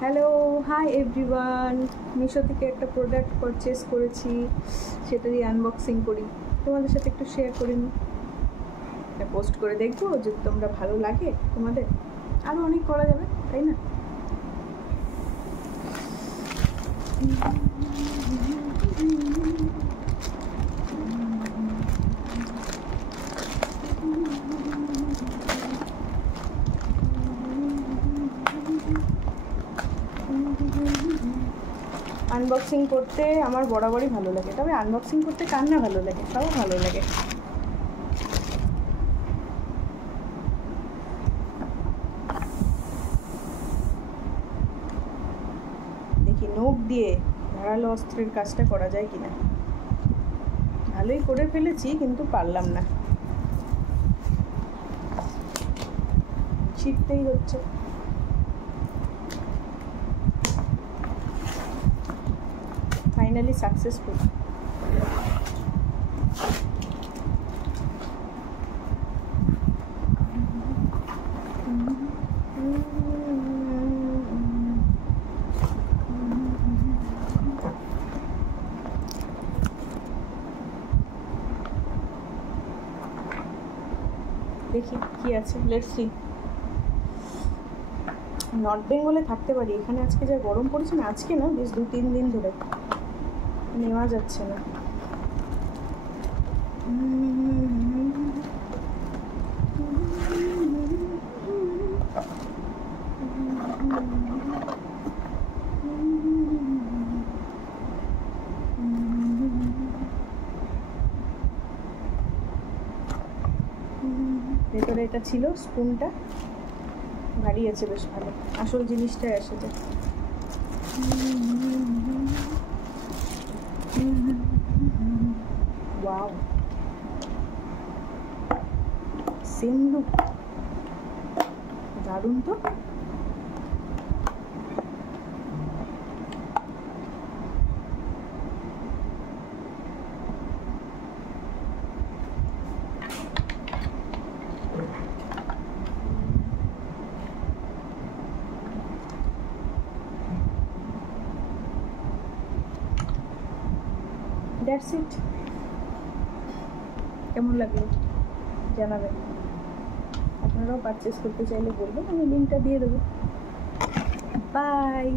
Hello, hi everyone. Meesho থেকে একটা product purchase করেছি, সেটারই আনবক্সিং করি, তোমাদের সাথে একটু শেয়ার করে নিই। এটা পোস্ট করে দেখবো যদি তোমরা ভালো লাগে তোমাদের, আরও অনেক করা যাবে, তাই না? আনবক্সিং করতে আমার বরাবরই ভালো লাগে, তবে আনবক্সিং করতে কার না ভালো লাগে, সব ভালো লাগে। দেখি নখ দিয়ে ধারালো অস্ত্রের কাজটা করা যায় কিনা। ভালোই করে ফেলেছি কিন্তু পারলাম না, শিখতেই হচ্ছে। Finally successful. দেখি কি আছে, লেটস সি। নর্থ বেঙ্গলে থাকতে পারি, এখানে আজকে যা গরম পড়েছে না, আজকে না বেশ 2-3 দিন ধরে নেওয়া যাচ্ছে না। ভেতরে এটা ছিল, স্পুনটা ভারী আছে, বেশ ভালো। আসল জিনিসটাই এসেছে। ওয়াও, সেম লুক, দারুণ তো। That's it. কেমন লাগলো জানাবেন। আপনারাও পারচেস করতে চাইলে বলবেন, আমি লিঙ্কটা দিয়ে দেবো। বাই।